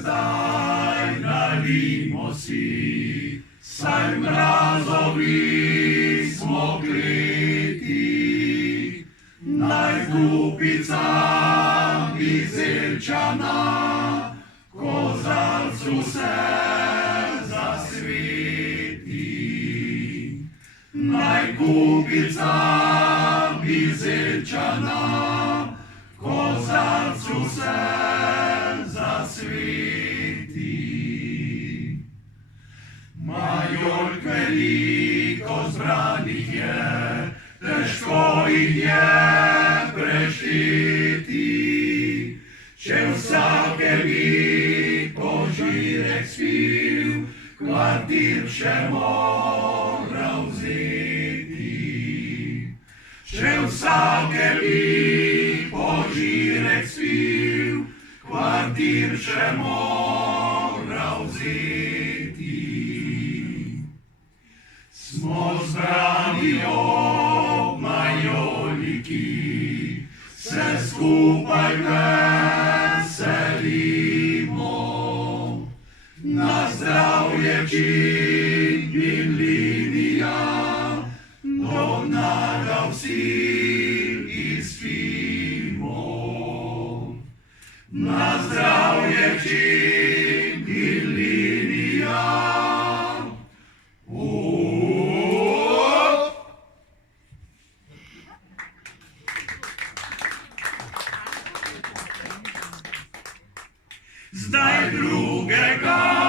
zdaj nalimo si, saj mrazovi smo kleti. Naj kupica bizeljčana, kozarcu se zasveti. Naj kupica bizeljčana, kozarcu se zasveti. Majolk veliko zbranih je, težko jih je prešteti. Če vsake bi požirek spil, kvartir še mora vzeti. Če vsake bi požirek spil, kvartir še mora vzeti. Smo zbrani ob majoliki, se skupaj veselimo. Na zdravje Čin in Linija, do dneva vsi izpimo. Na zdravje Čin in Linija. Zdaj drugega